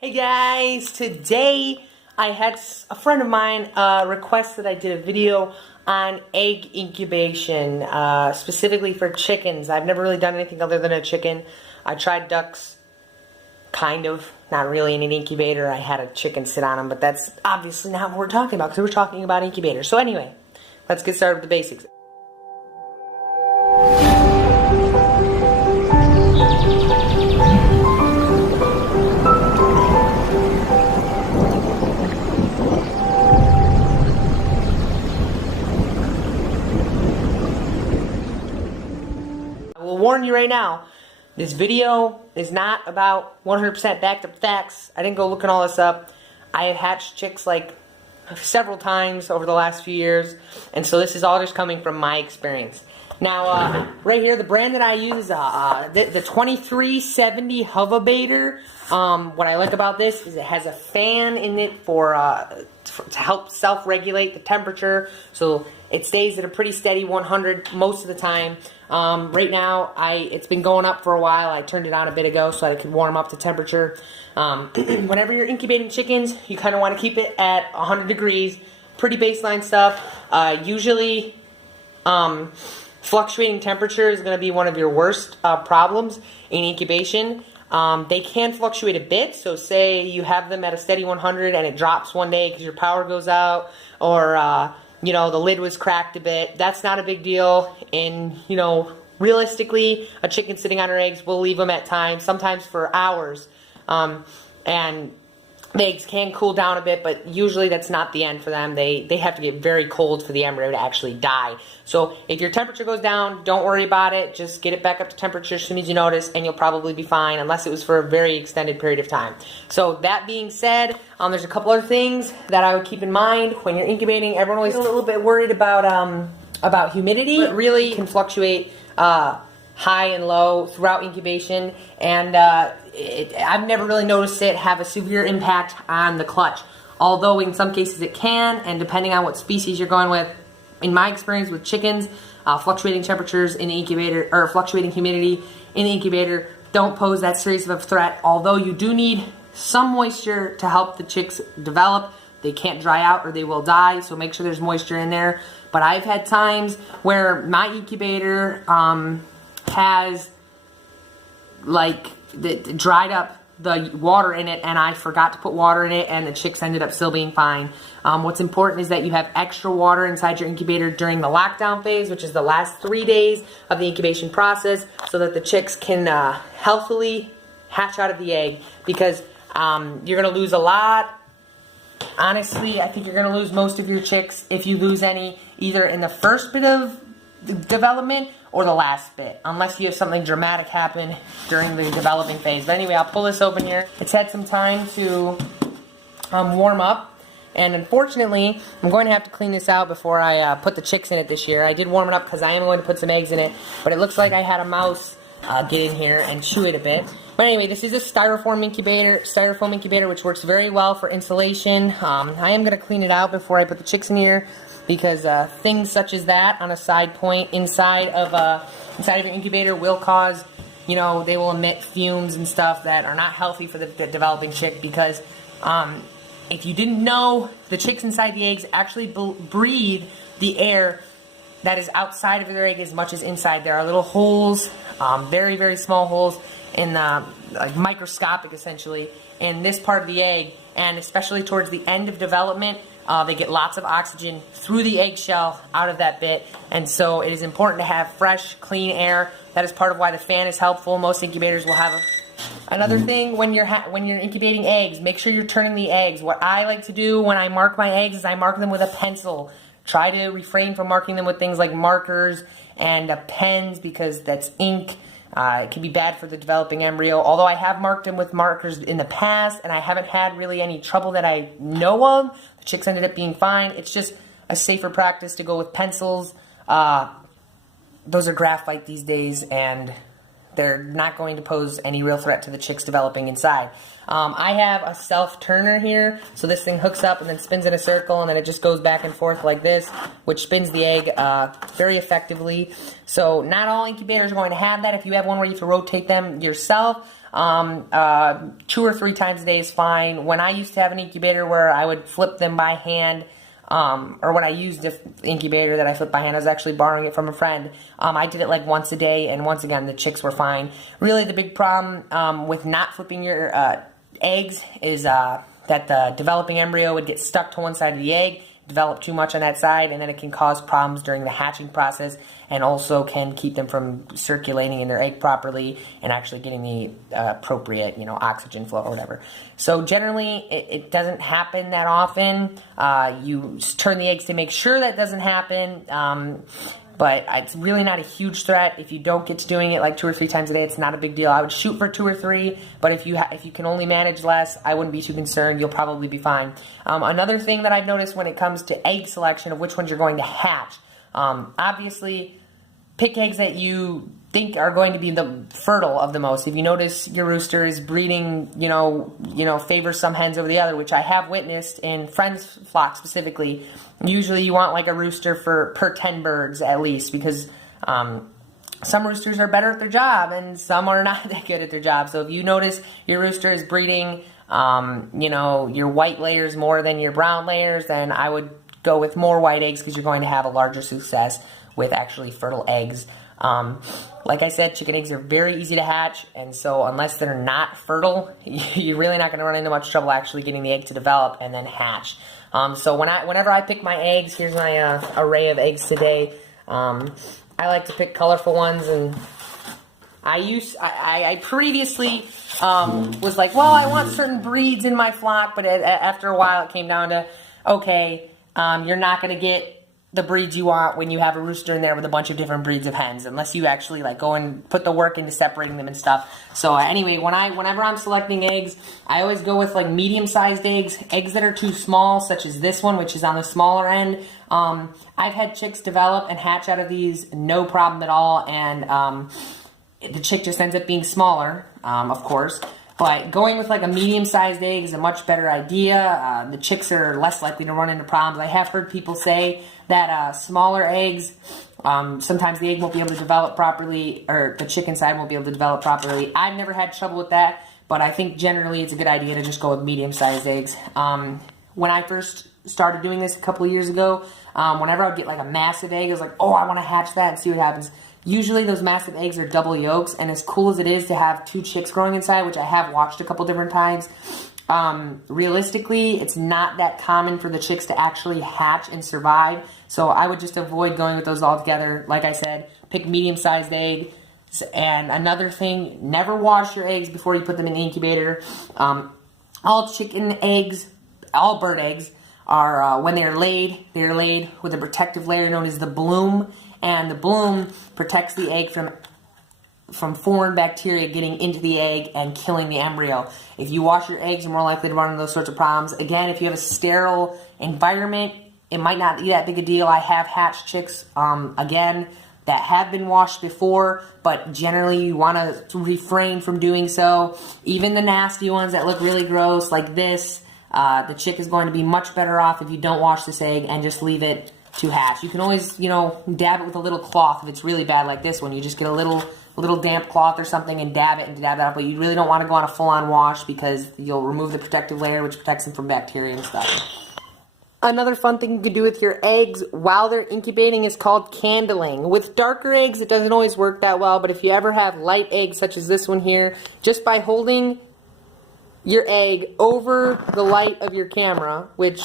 Hey guys, today I had a friend of mine request that I did a video on egg incubation, specifically for chickens. I've never really done anything other than a chicken. I tried ducks, kind of, not really in an incubator. I had a chicken sit on them, but that's obviously not what we're talking about because we're talking about incubators. So anyway, let's get started with the basics. I will warn you right now, this video is not about 100% backed up facts. I didn't go looking all this up. I have hatched chicks like several times over the last few years, and so this is all just coming from my experience. Now, right here, the brand that I use is the 2370 Hovabator. What I like about this is it has a fan in it to help self-regulate the temperature, so it stays at a pretty steady 100 most of the time. Right now, it's been going up for a while. I turned it on a bit ago so I could warm up the temperature. Whenever you're incubating chickens, you kind of want to keep it at 100 degrees. Pretty baseline stuff. Usually, fluctuating temperature is going to be one of your worst problems in incubation. They can fluctuate a bit, so say you have them at a steady 100 and it drops one day because your power goes out, or you know, the lid was cracked a bit. That's not a big deal. And, you know, realistically, a chicken sitting on her eggs, we'll leave them at times, sometimes for hours. And the eggs can cool down a bit, but usually that's not the end for them. They have to get very cold for the embryo to actually die. So if your temperature goes down, don't worry about it. Just get it back up to temperature as soon as you notice, and you'll probably be fine, unless it was for a very extended period of time. So that being said, there's a couple other things that I would keep in mind when you're incubating. Everyone always is a little bit worried about humidity. It really can fluctuate high and low throughout incubation, and I've never really noticed it have a severe impact on the clutch, although in some cases it can, and depending on what species you're going with. In my experience with chickens, fluctuating temperatures in the incubator, or fluctuating humidity in the incubator, don't pose that serious of a threat, although you do need some moisture to help the chicks develop. They can't dry out or they will die, so make sure there's moisture in there. But I've had times where my incubator has dried up the water in it, and I forgot to put water in it, and the chicks ended up still being fine. What's important is that you have extra water inside your incubator during the lockdown phase, which is the last 3 days of the incubation process, so that the chicks can healthily hatch out of the egg, because you're going to lose a lot. Honestly, I think you're going to lose most of your chicks if you lose any, either in the first bit of development or the last bit, unless you have something dramatic happen during the developing phase. But anyway, I'll pull this open here. It's had some time to warm up, and unfortunately, I'm going to have to clean this out before I put the chicks in it this year. I did warm it up because I am going to put some eggs in it, but it looks like I had a mouse get in here and chew it a bit. But anyway, this is a styrofoam incubator, which works very well for insulation. I am going to clean it out before I put the chicks in here, because things such as that on a side point inside of your incubator will cause, you know, they will emit fumes and stuff that are not healthy for the developing chick, because if you didn't know, the chicks inside the eggs actually breathe the air that is outside of their egg as much as inside. There are little holes, very, very small holes, in like microscopic essentially, in this part of the egg, and especially towards the end of development, they get lots of oxygen through the eggshell out of that bit, and so it is important to have fresh, clean air. That is part of why the fan is helpful. Most incubators will have another thing when you're incubating eggs. Make sure you're turning the eggs. What I like to do when I mark my eggs is I mark them with a pencil. Try to refrain from marking them with things like markers and pens, because that's ink. It can be bad for the developing embryo, although I have marked them with markers in the past, and I haven't had really any trouble that I know of. The chicks ended up being fine. It's just a safer practice to go with pencils. Those are graphite these days, and they're not going to pose any real threat to the chicks developing inside. I have a self-turner here, so this thing hooks up and then spins in a circle, and then it just goes back and forth like this, which spins the egg very effectively. So not all incubators are going to have that. If you have one where you have to rotate them yourself, 2 or 3 times a day is fine. When I used to have an incubator where I would flip them by hand, or when I used the incubator that I flipped by hand, I was actually borrowing it from a friend. I did it like once a day, and once again, the chicks were fine. Really, the big problem with not flipping your eggs is that the developing embryo would get stuck to one side of the egg, develop too much on that side, and then it can cause problems during the hatching process, and also can keep them from circulating in their egg properly and actually getting the appropriate, oxygen flow or whatever. So generally, it doesn't happen that often. You turn the eggs to make sure that doesn't happen. But it's really not a huge threat. If you don't get to doing it like 2 or 3 times a day, it's not a big deal. I would shoot for 2 or 3, but if you can only manage less, I wouldn't be too concerned. You'll probably be fine. Another thing that I've noticed when it comes to egg selection of which ones you're going to hatch, obviously pick eggs that you think are going to be the fertile of the most. If you notice your rooster is breeding, favors some hens over the other, which I have witnessed in friends' flocks specifically. Usually you want like a rooster per 10 birds at least, because some roosters are better at their job and some are not that good at their job. So if you notice your rooster is breeding, your white layers more than your brown layers, then I would go with more white eggs because you're going to have a larger success with actually fertile eggs. Like I said, chicken eggs are very easy to hatch, and so unless they're not fertile, you're really not going to run into much trouble actually getting the egg to develop and then hatch. So whenever I pick my eggs, here's my array of eggs today. I like to pick colorful ones, and I previously was like, well, I want certain breeds in my flock, but after a while it came down to, okay, you're not going to get the breeds you want when you have a rooster in there with a bunch of different breeds of hens, unless you actually like go and put the work into separating them and stuff. So anyway, whenever I'm selecting eggs, I always go with like medium-sized eggs that are too small, such as this one, which is on the smaller end. I've had chicks develop and hatch out of these no problem at all, and the chick just ends up being smaller, of course. But going with like a medium-sized egg is a much better idea. The chicks are less likely to run into problems. I have heard people say that smaller eggs, sometimes the egg won't be able to develop properly, or the chick inside won't be able to develop properly. I've never had trouble with that, but I think generally it's a good idea to just go with medium-sized eggs. When I first started doing this a couple of years ago, whenever I would get like a massive egg, I was like, oh, I want to hatch that and see what happens. Usually those massive eggs are double yolks, and as cool as it is to have 2 chicks growing inside, which I have watched a couple different times, realistically, it's not that common for the chicks to actually hatch and survive. So I would just avoid going with those altogether. Like I said, pick medium-sized egg. And another thing, never wash your eggs before you put them in the incubator. All chicken eggs, all bird eggs, are when they're laid with a protective layer known as the bloom. And the bloom protects the egg from foreign bacteria getting into the egg and killing the embryo. If you wash your eggs, you're more likely to run into those sorts of problems. Again, if you have a sterile environment, it might not be that big a deal. I have hatched chicks, again, that have been washed before, but generally you want to refrain from doing so. Even the nasty ones that look really gross, like this, the chick is going to be much better off if you don't wash this egg and just leave it to hatch. You can always, dab it with a little cloth if it's really bad like this one. You just get a little damp cloth or something and dab it and dab that up, but you really don't want to go on a full-on wash because you'll remove the protective layer, which protects them from bacteria and stuff. Another fun thing you can do with your eggs while they're incubating is called candling. With darker eggs, it doesn't always work that well, but if you ever have light eggs such as this one here, just by holding your egg over the light of your camera, which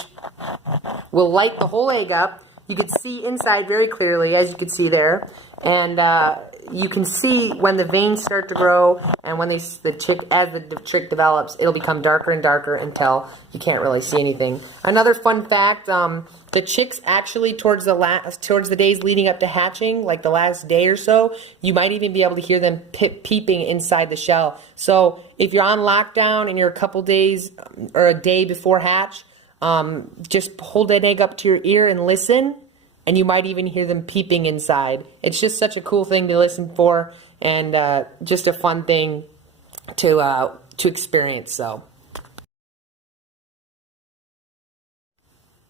will light the whole egg up, you can see inside very clearly, as you can see there, and you can see when the veins start to grow, and when as the chick develops, it'll become darker and darker until you can't really see anything. Another fun fact: the chicks actually towards the days leading up to hatching, like the last day or so, you might even be able to hear them peeping inside the shell. So if you're on lockdown and you're a couple days or a day before hatch, just hold that egg up to your ear and listen, and you might even hear them peeping inside. It's just such a cool thing to listen for, and just a fun thing to experience. So,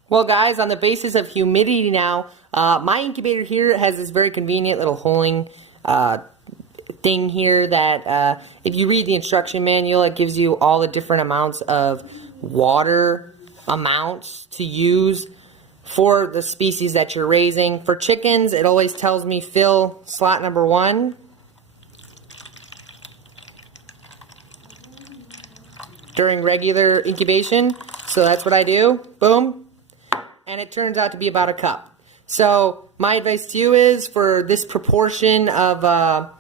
well, guys, on the basis of humidity now, my incubator here has this very convenient little holding thing here that if you read the instruction manual, it gives you all the different amounts of water amounts to use for the species that you're raising. For chickens, it always tells me fill slot number 1 during regular incubation. So that's what I do. Boom. And it turns out to be about a cup. So my advice to you is, for this proportion of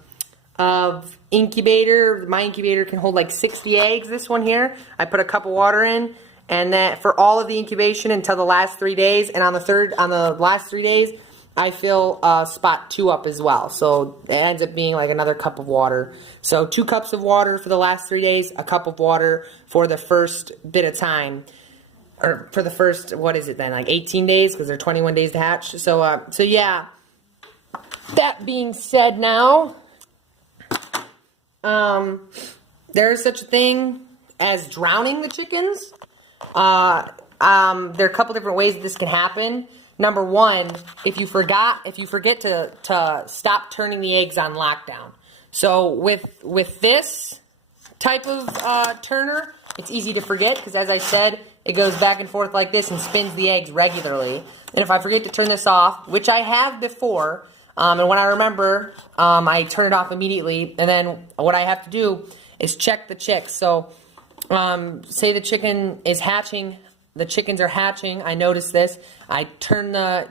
incubator, my incubator can hold like 60 eggs, this one here. I put a cup of water in, and that for all of the incubation until the last 3 days, and on the last 3 days, I fill spot 2 up as well. So it ends up being like another cup of water. So 2 cups of water for the last 3 days, a cup of water for the first bit of time. Or for the first, what is it then, like 18 days, because they're 21 days to hatch. So yeah, that being said now, there is such a thing as drowning the chickens. There are a couple different ways that this can happen. Number 1, if you forget to stop turning the eggs on lockdown. So with this type of turner, it's easy to forget, because as I said, it goes back and forth like this and spins the eggs regularly. And if I forget to turn this off, which I have before, and when I remember, I turn it off immediately. And then what I have to do is check the chicks. So say the chicken is hatching, the chickens are hatching, I notice this, I turn the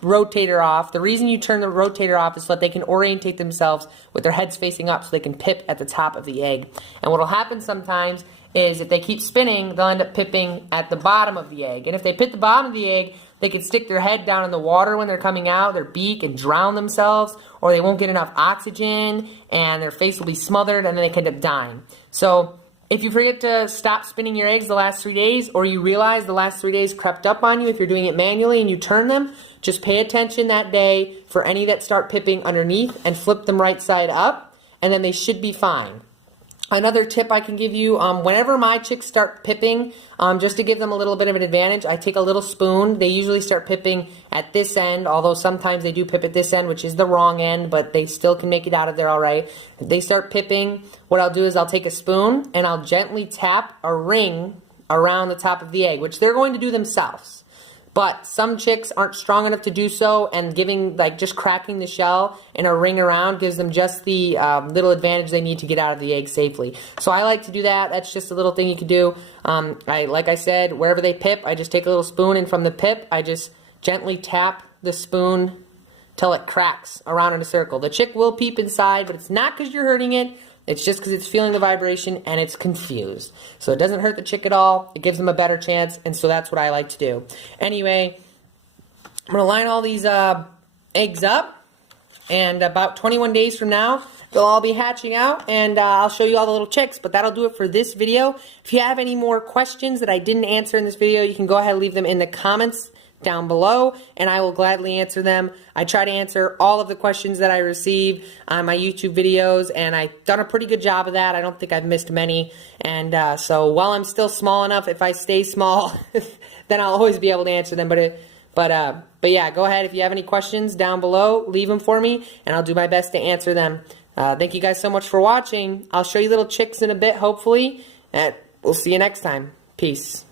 rotator off. The reason you turn the rotator off is so that they can orientate themselves with their heads facing up, so they can pip at the top of the egg. And what will happen sometimes is if they keep spinning, they'll end up pipping at the bottom of the egg. And if they pip the bottom of the egg, they can stick their head down in the water when they're coming out, their beak, and drown themselves, or they won't get enough oxygen, and their face will be smothered, and then they can end up dying. So if you forget to stop spinning your eggs the last 3 days, or you realize the last 3 days crept up on you, if you're doing it manually and you turn them, just pay attention that day for any that start pipping underneath and flip them right side up, and then they should be fine. Another tip I can give you, whenever my chicks start pipping, just to give them a little bit of an advantage, I take a little spoon. They usually start pipping at this end, although sometimes they do pip at this end, which is the wrong end, but they still can make it out of there all right. If they start pipping, what I'll do is I'll take a spoon and I'll gently tap a ring around the top of the egg, which they're going to do themselves. But some chicks aren't strong enough to do so, and giving, like, just cracking the shell in a ring around gives them just the little advantage they need to get out of the egg safely. So I like to do that. That's just a little thing you can do. Like I said, wherever they pip, I just take a little spoon, and from the pip, I just gently tap the spoon till it cracks around in a circle. The chick will peep inside, but it's not because you're hurting it. It's just because it's feeling the vibration and it's confused. So it doesn't hurt the chick at all. It gives them a better chance, and so that's what I like to do. Anyway, I'm going to line all these eggs up, and about 21 days from now, they'll all be hatching out, and I'll show you all the little chicks, but that'll do it for this video. If you have any more questions that I didn't answer in this video, you can go ahead and leave them in the comments down below, and I will gladly answer them. I try to answer all of the questions that I receive on my YouTube videos, and I've done a pretty good job of that. I don't think I've missed many, and so while I'm still small enough, if I stay small, then I'll always be able to answer them. But yeah, go ahead if you have any questions down below, leave them for me, and I'll do my best to answer them. Thank you guys so much for watching. I'll show you little chicks in a bit, hopefully, and we'll see you next time. Peace.